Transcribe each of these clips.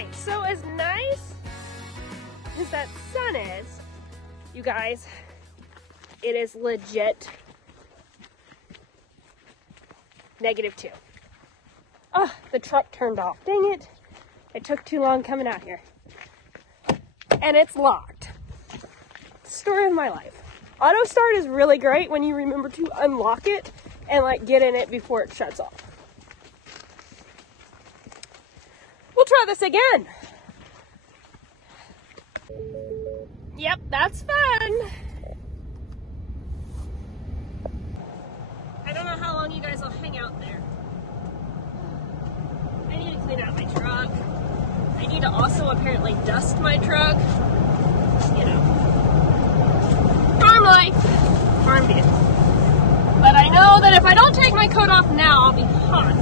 Okay, so as nice as that sun is, you guys, it is legit -2. Oh, the truck turned off. Dang it. It took too long coming out here. And it's locked. Story of my life. Auto start is really great when you remember to unlock it and like get in it before it shuts off. We'll try this again. Yep, that's fun. I don't know how long you guys will hang out there. I need to clean out my truck. I need to also apparently dust my truck. You know, farm life, farm view. But I know that if I don't take my coat off now, I'll be hot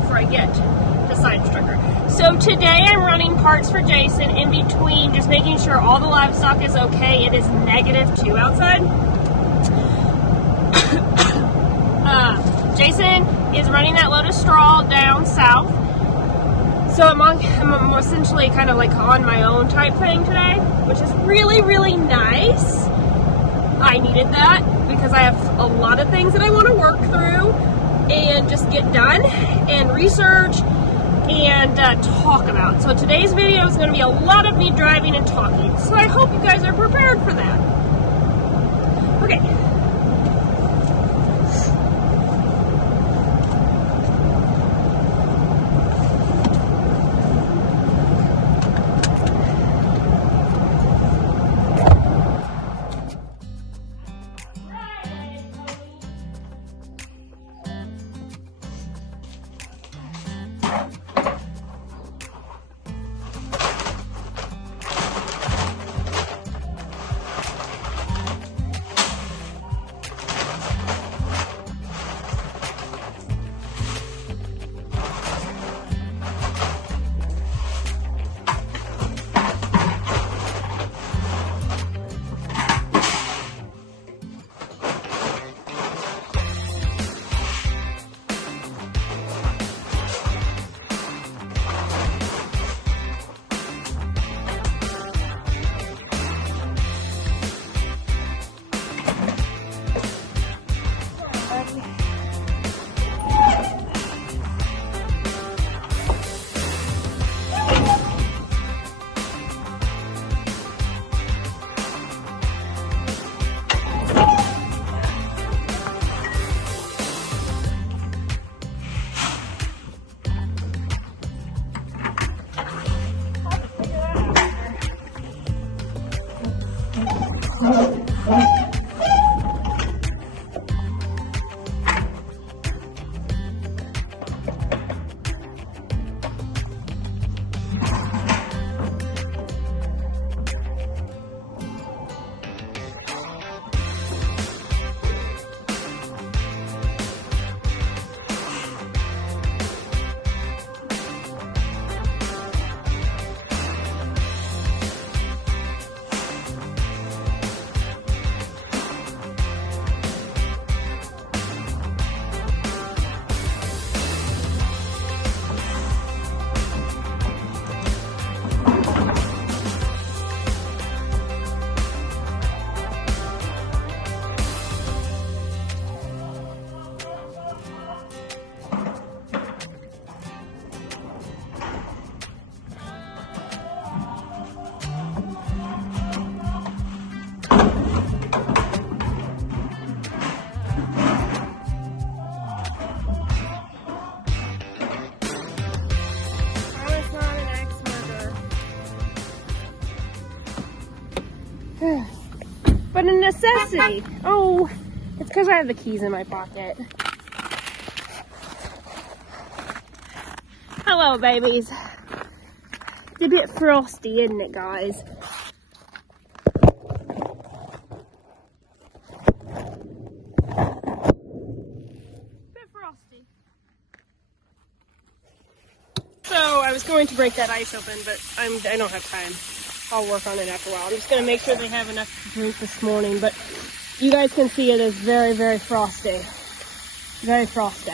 before I get to side stricker. So today I'm running parts for Jason in between, just making sure all the livestock is okay. It is -2 outside. Jason is running that load of straw down south. So I'm essentially kind of like on my own type thing today, which is really, really nice. I needed that because I have a lot of things that I want to work through and just get done and research and talk about. So today's video is going to be a lot of me driving and talking. So I hope you guys are prepared for that. Okay. But a necessity. Oh, it's because I have the keys in my pocket. Hello, babies. It's a bit frosty, isn't it, guys? Bit frosty. So I was going to break that ice open, but I don't have time. I'll work on it after a while. I'm just going to make sure they have enough to drink this morning, but you guys can see it is very, very frosty. Very frosty.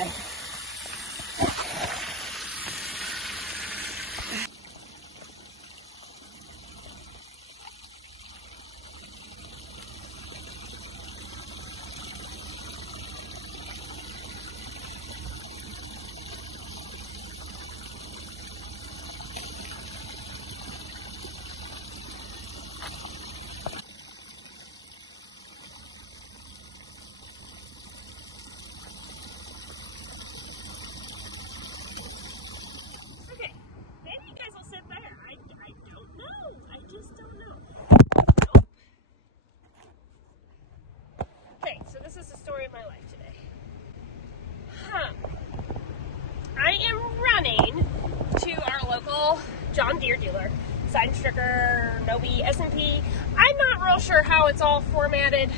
John Deere dealer. Sign stricker, Nobi, S&P. I'm not real sure how it's all formatted,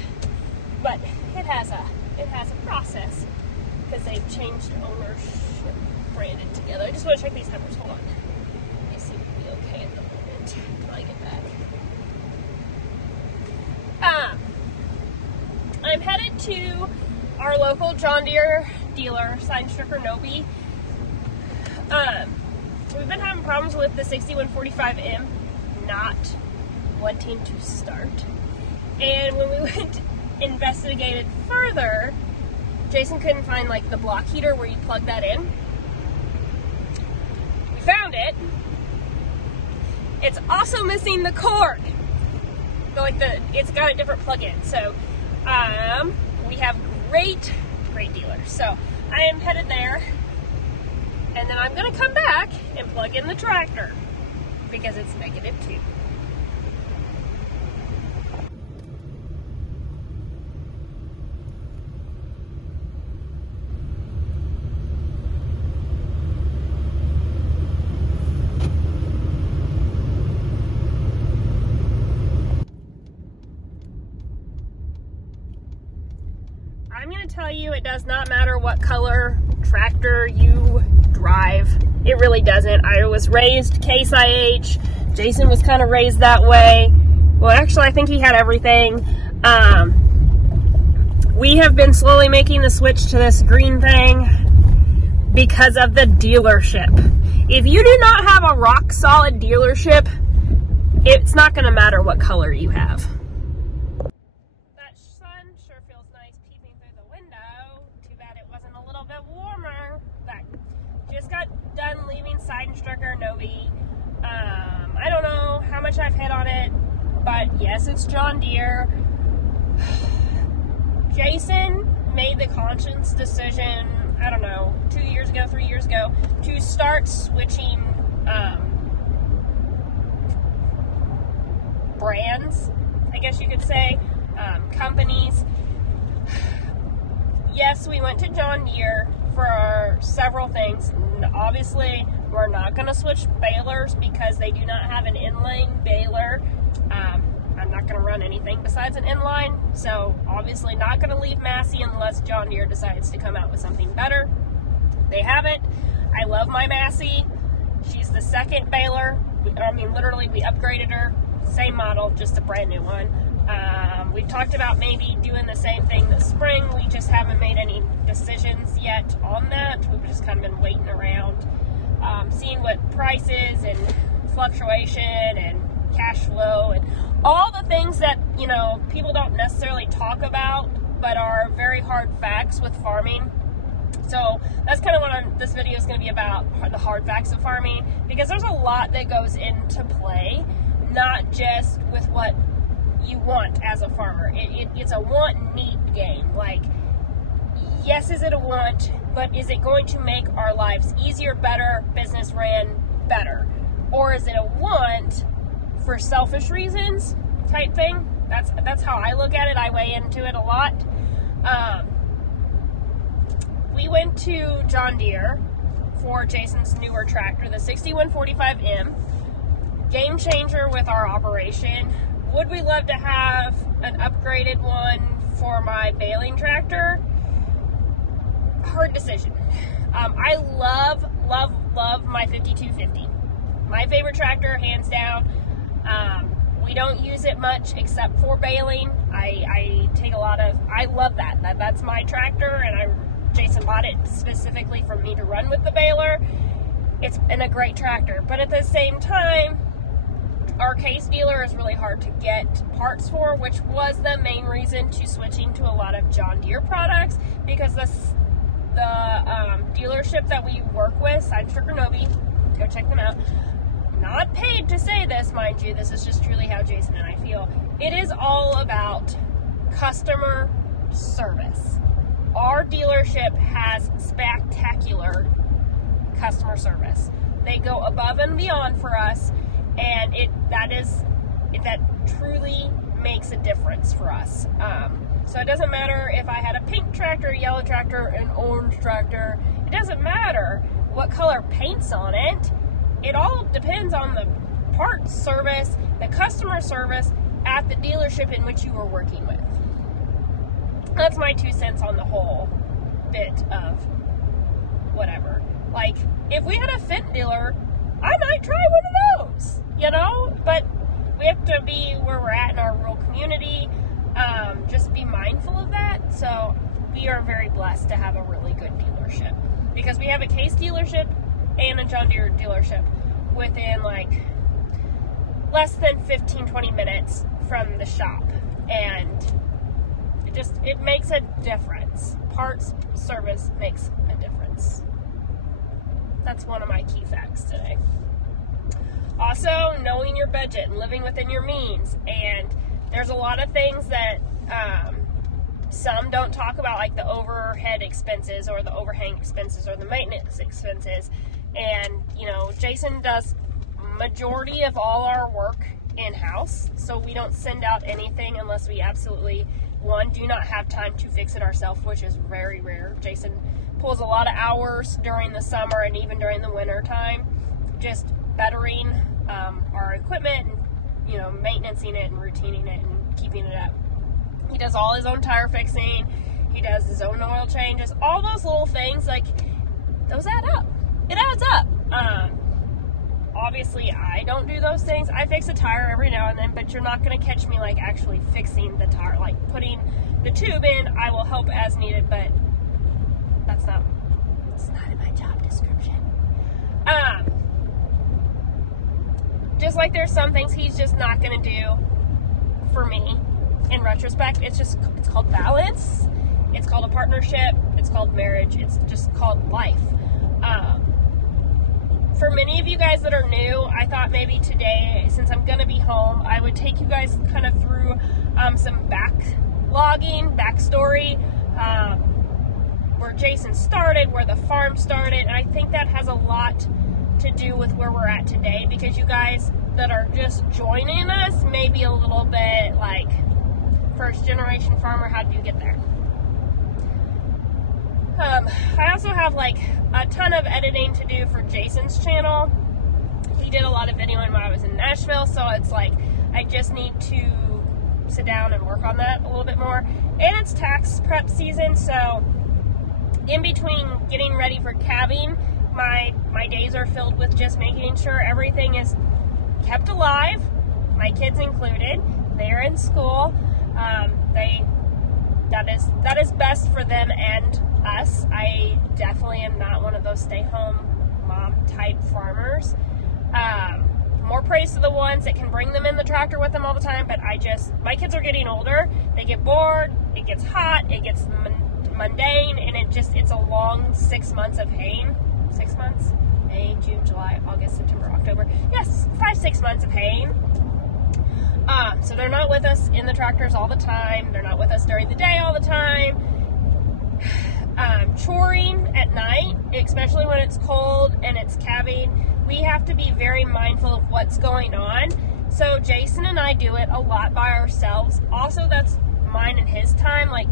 but it has a process because they've changed ownership, branded together. I just want to check these numbers. Hold on. They seem to be okay at the moment until I get back. I'm headed to our local John Deere dealer, sign stricker Nobi. We've been having problems with the 6145M not wanting to start. And when we went investigated further, Jason couldn't find like the block heater where you plug that in. We found it. It's also missing the cord. So it's got a different plug-in. So we have great dealers. So I am headed there. And then I'm going to come back and plug in the tractor because it's -2. I'm going to tell you, it does not matter what color tractor you drive. It really doesn't. I was raised Case IH. Jason was kind of raised that way. Well, actually, I think he had everything. We have been slowly making the switch to this green thing because of the dealership. If you do not have a rock solid dealership, it's not going to matter what color you have. That sun sure feels nice peeping through the window. Too bad it wasn't a little bit warmer. But just got done leaving Sign Stricker Nobi. I don't know how much I've hit on it, but yes, it's John Deere. Jason made the conscious decision, I don't know, 2 years ago, 3 years ago, to start switching brands, I guess you could say, companies. Yes, we went to John Deere for several things. Obviously, we're not going to switch balers because they do not have an inline baler. I'm not going to run anything besides an inline, so obviously not going to leave Massey unless John Deere decides to come out with something better. They haven't. I love my Massey. She's the second baler. Literally, we upgraded her. Same model, just a brand new one. We've talked about maybe doing the same thing this spring. We just haven't made any decisions yet on that. We've just kind of been waiting around, seeing what prices and fluctuation and cash flow and all the things that, you know, people don't necessarily talk about but are very hard facts with farming. So that's kind of what this video is going to be about, the hard facts of farming, because there's a lot that goes into play, not just with what you want as a farmer. It's a want and need game. Like, yes, is it a want, but is it going to make our lives easier, better, business ran better? Or is it a want for selfish reasons type thing? That's how I look at it. I weigh into it a lot. We went to John Deere for Jason's newer tractor, the 6145M. Game changer with our operation. Would we love to have an upgraded one for my baling tractor? Hard decision. I love my 5250. My favorite tractor, hands down. We don't use it much except for baling. I take a lot of, I love that. That's my tractor, and Jason bought it specifically for me to run with the baler. It's been a great tractor, but at the same time, our Case dealer is really hard to get parts for, which was the main reason to switching to a lot of John Deere products, because the dealership that we work with, Sign Stricker Nobi, go check them out. Not paid to say this, mind you. This is just truly how Jason and I feel. It is all about customer service. Our dealership has spectacular customer service. They go above and beyond for us, and that truly makes a difference for us. So it doesn't matter if I had a pink tractor, a yellow tractor, an orange tractor. It doesn't matter what color paint's on it. It all depends on the parts service, the customer service at the dealership in which you were working with. That's my 2 cents on the whole bit of whatever. Like, if we had a Fendt dealer, I might try one of those, you know? But we have to be where we're at in our rural community, just be mindful of that. So we are very blessed to have a really good dealership, because we have a Case dealership and a John Deere dealership within like less than 15-20 minutes from the shop, and it makes a difference. Parts service makes a difference. That's one of my key facts today. Also, knowing your budget and living within your means. And there's a lot of things that some don't talk about, like the overhead expenses or the overhang expenses or the maintenance expenses. And, you know, Jason does majority of all our work in-house, so we don't send out anything unless we absolutely, one, do not have time to fix it ourselves, which is very rare. Jason pulls a lot of hours during the summer and even during the winter time, just bettering our equipment and, you know, maintaining it and routining it and keeping it up. He does all his own tire fixing. He does his own oil changes. All those little things, like, those add up. It adds up. Obviously, I don't do those things. I fix a tire every now and then, but you're not going to catch me, like, actually fixing the tire. Like, putting the tube in, I will help as needed, but it's not in my job description. Just like there's some things he's just not going to do for me. In retrospect, it's called balance. It's called a partnership. It's called marriage. It's just called life. For many of you guys that are new, I thought maybe today, since I'm going to be home, I would take you guys kind of through some backstory, where Jason started, where the farm started, and I think that has a lot to do with where we're at today, because you guys that are just joining us may be a little bit like, first generation farmer, how did you get there? I also have like a ton of editing to do for Jason's channel. He did a lot of videoing when I was in Nashville, so it's like I just need to sit down and work on that a little bit more. And it's tax prep season, so in between getting ready for calving, my days are filled with just making sure everything is kept alive, my kids included. They're in school. That is best for them and us. I definitely am not one of those stay-home mom type farmers. More praise to the ones that can bring them in the tractor with them all the time, but my kids are getting older. They get bored, it gets hot, it gets mundane, and it's a long 6 months of haying. 6 months? May, June, July, August, September, October. Yes, 5-6 months of haying. So they're not with us in the tractors all the time. They're not with us during the day all the time. Choring at night, especially when it's cold and it's calving, we have to be very mindful of what's going on. So Jason and I do it a lot by ourselves. Also, that's mine and his time. Like,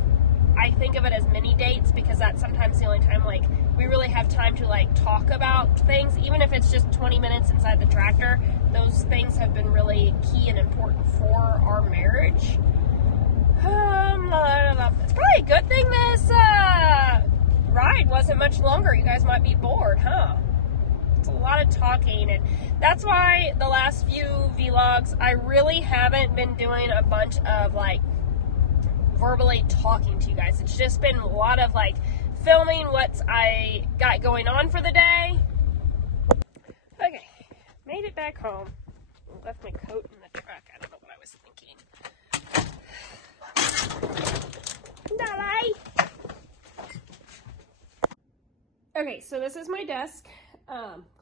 I think of it as mini dates, because that's sometimes the only time, like, we really have time to, like, talk about things. Even if it's just 20 minutes inside the tractor, those things have been really key and important for our marriage. It's probably a good thing this ride wasn't much longer. You guys might be bored, huh? It's a lot of talking, and that's why the last few vlogs, I really haven't been doing a bunch of, like, verbally talking to you guys. It's just been a lot of, like, filming what I got going on for the day. Okay, made it back home. Left my coat in the truck. I don't know what I was thinking. Bye. Okay, so this is my desk.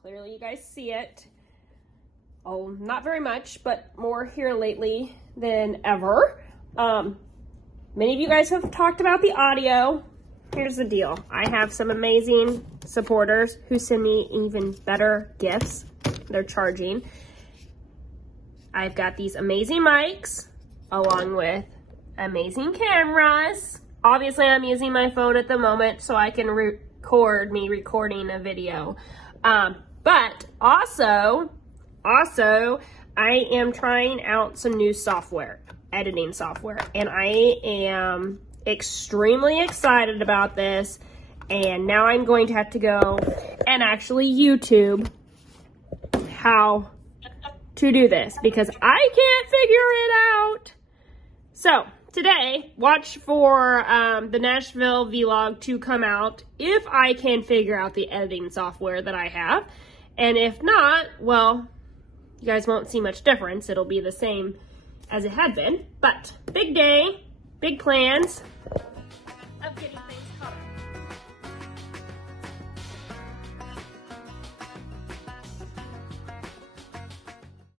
Clearly you guys see it. Oh, not very much, but more here lately than ever. Many of you guys have talked about the audio. Here's the deal. I have some amazing supporters who send me even better gifts. They're charging. I've got these amazing mics along with amazing cameras. Obviously, I'm using my phone at the moment so I can record me recording a video. But also, also I am trying out some new software, editing software, and I am extremely excited about this. And now I'm going to have to go and actually YouTube how to do this because I can't figure it out. So today, watch for the Nashville vlog to come out if I can figure out the editing software that I have. And if not, well, you guys won't see much difference. It'll be the same as it had been. But big day, big plans.